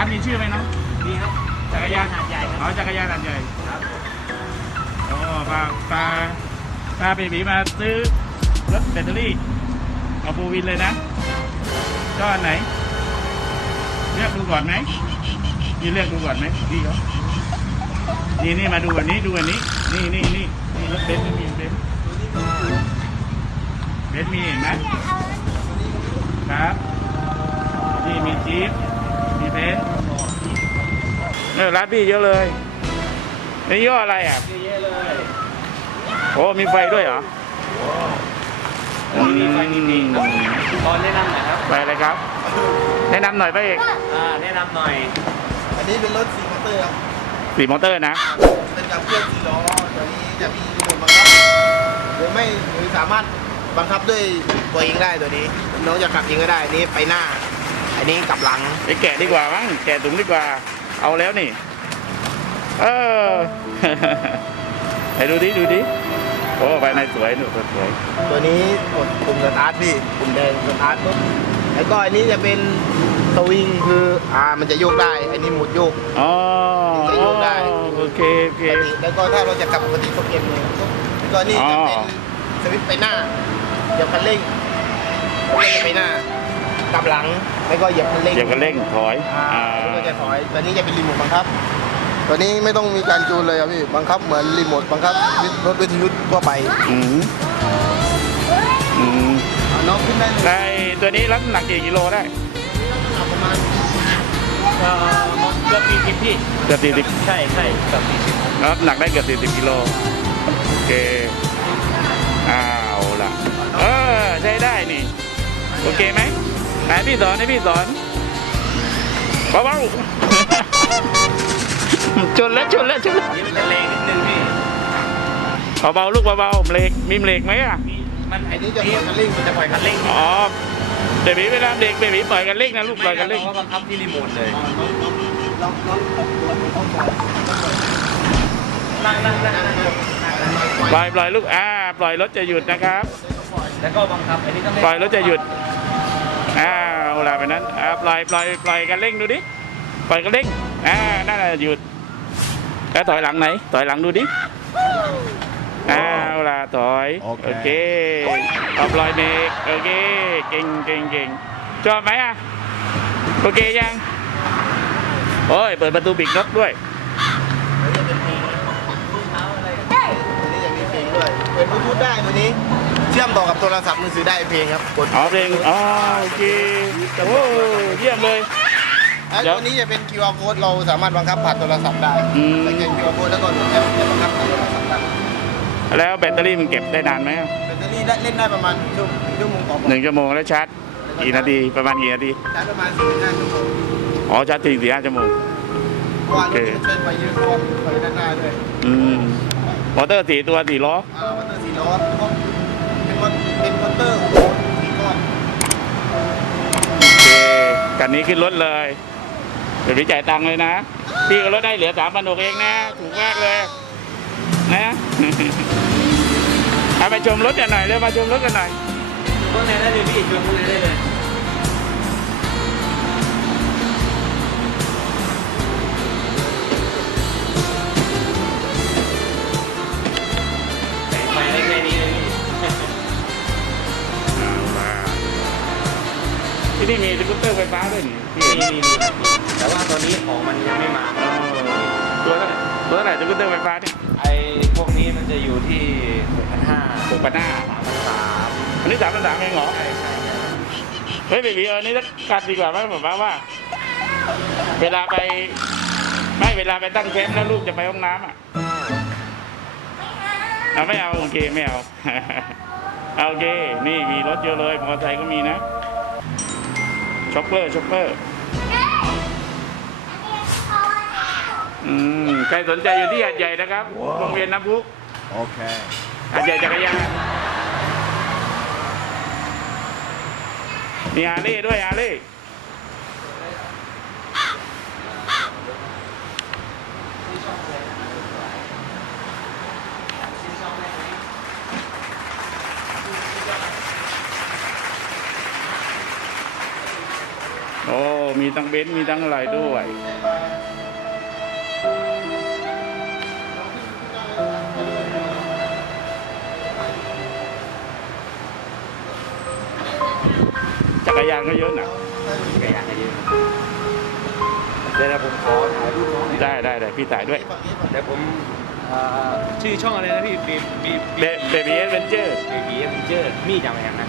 านมีชื่อไหมน้องดีครับจักรยานหาดใหญ่ครับอ๋อจักรยานหาดใหญ่ครับอ๋อพาพาพาเบบีมาซื้อรถแบตเตอรี่เอาฟูลวินเลยนะก็อันไหนเลือกดูก่อนไหมนี่เลือกดูก่อนไหมดีเขานี่นี่มาดูอันนี้ดูอันนี้ นี่นี่นี่นี่รถเบนซ์มีเบนซ์เบนซ์มีเห็นไหมครับนี่มีจี๊ปมี เบนซ์เออร้านพี่เยอะเลยนี่ย่ห้ออะไรอะเยอะเลยโอ้มีไฟด้วยเหรอมีไฟจริงๆตอนแนะนำหน่อยครับไปอะไรครับ แนะนำหน่อยพระเอกอ่าแนะนำหน่อย อันนี้เป็นรถสี่มอเตอร์ครับสีมอเตอร์นะ เป็นกับเครื่องสี่ล้อตัวนี้จะมีระบบบังคับหรือไม่หรือสามารถบังคับด้วยตัวเองได้ตัวนี้ น้องจะขับเองก็ได้อันนี้ไปหน้า อันนี้กลับหลังไปแกะดีกว่ามั้งแกะถุงดีกว่า เอาแล้วนี่ เออไหนดูดิดูดิโอ้ภายในสวยหนูสวยตัวนี้กดปุ่มสตาร์ทพี่ปุ่มแดงสตาร์ทปุ๊บแล้วก็อันนี้จะเป็นสวิงคืออ่ามันจะโยกได้ อันนี้หมุดโยกอ๋อจะโยกได้โอเคโอเคปกติแล้วก็ถ้าเราจะขับปกติก็เปลี่ยนเลยปุ๊บแล้วก็นี่จะเป็นอ๋อสวิตช์ไปหน้าเหยียบคันเร่งเร่งไปหน้า กลับหลังแล้วก็เหยียบคันเร่งเดี๋ยวก็เร่งถอยอ่าอ่าแล้วก็จะถอยตัวนี้จะเป็นรีโมทบังคับ ตัวนี้ไม่ต้องมีการจูนเลยครับพี่บังคับเหมือนรีโมทบังคับรถวิทยุทั่วไปอืมอืมเอาน้องขึ้นได้เลยไอตัวนี้รับน้ำหนักกี่กิโลได้เอาประมาณเอ่อเกือบสี่สิบพี่เกือบสี่สิบใช่ใช่เกือบสี่สิบรับน้ำหนักได้เกือบสี่สิบกิโลโอเคเอาล่ะเออใช้ได้นี่โอเคไหม ไหนพี่สอนให้พี่สอนเบาๆ ชนแล้วชนแล้วชนแล้วนี่มันจะแรงนิดนึงพี่เบาๆลูกเบาๆเบรกมีเบรกไหมอะมีมันไอ้นี้จะปล่อยคันเร่งมันจะปล่อยคันเร่งอ๋อเบบีเวลาเด็กเบบีปล่อยกันเร่งนะลูกปล่อยกันเร่งเราก็บังคับที่รีโมทเลยลองลองลองตัวนี้ต้องปล่อยนั่งนั่งนั่งนั่งนั่งปล่อยปล่อยลูกอ่าปล่อยรถจะหยุดนะครับ แล้วก็บังคับอันนี้ต้องปล่อยรถจะหยุด อ่าเวลาไปนั้นอ่าปล่อยปล่อยปล่อยกันเร่งดูดิปล่อยกันเร่งอ่านั่นแหละหยุดแล้วถอยหลังไหนถอยหลังดูดิอ่าเวลาถอยโอเคเอาปล่อยเบรกโอเคเก่งเก่งเก่งชอบไหมอะโอเคยังโอ้ยเปิดประตูปิดรถด้วยตัวนี้จะมีเพลงด้วย เปิดบลูทูธได้ตัวนี้ เชื่อมต่อกับโทรศัพท์มือถือได้เพลงครับกดอ๋อเพลงอ๋อโอเคโอ้เยี่ยมเลยไอ้เดี๋ยวตัวนี้จะเป็น QR code เราสามารถบังคับผ่านโทรศัพท์ได้อืมสแกน QR code แล้วก็โหลดแอปจะบังคับผ่านโทรศัพท์ได้แล้วแบตเตอรี่มันเก็บได้นานไหมแบตเตอรี่ได้เล่นได้ประมาณชั่วชั่วโมงกว่าหนึ่งชั่วโมงแล้วชาร์จกี่นาทีประมาณกี่นาทีใช้ประมาณสี่ถึงห้าชั่วโมงอ๋อชาร์จถึงสี่ห้าชั่วโมงเพราะว่ารถนี้มันใช้ไฟเยอะเพราะว่าไฟด้านหน้าด้วยอืมมอเตอร์สี่ตัวสี่ล้ออ่ามอเตอร์สี่ล้อ เป็นมอเตอร์สี่ก้อนโอเคกันนี้ขึ้นรถเลย เดี๋ยวพี่จ่ายตังค์เลยนะ พี่ก็ลดได้เหลือสามพันหกเองนะ ถูกมากเลย นะเอาไปชมรถกันหน่อยเลยมาชมรถกันหน่อยข้างในได้เลยพี่ชวนข้างในได้เลย นี่มีสกูตเตอร์ไฟฟ้าด้วยนี่พี่มีมีมีครับพี่แต่ว่าตอนนี้ของมันยังไม่มาอ๋อตัวเท่าไหร่ตัวเท่าไหร่สกูตเตอร์ไฟฟ้าเนี่ยไอ้พวกนี้มันจะอยู่ที่หกพันห้าหกพันห้าสามพันสามอันนี้สามพันสามเองเหรอใช่ใช่ใช่เฮ้ยเบบีเออนี่ถ้ากัดดีกว่าไหมผมว่าว่า เวลาไปไม่เวลาไปตั้งแคมป์แล้วลูกจะไปห้องน้ำอะเอาไม่เอาโอเคไม่เอา เอาโอเค นี่มีรถเยอะเลยมอเตอร์ไซค์ก็มีนะ ช็อปเปอร์ช็อปเปอร์อืมใครสนใจอยู่ที่หาดใหญ่นะครับวงเวียนน้ำพุ Okay. หาดใหญ่จักรยานมีฮาร์เลย์ด้วยฮาร์เลย์โอ้ มี ทั้งเบนซ์มีทั้งอะไรด้วยจักรยานก็เยอะนะจักรยานจะเยอะเดี๋ยวผมขอถ่ายรูปน้องหน่อยได้ได้ได้พี่ถ่ายด้วยเดี๋ยวผมเอ่อชื่อช่องอะไรนะพี่บีบีเบเบบี้เอเวนเจอร์ บีบีเอเวนเจอร์มีจำไว้ยังนะ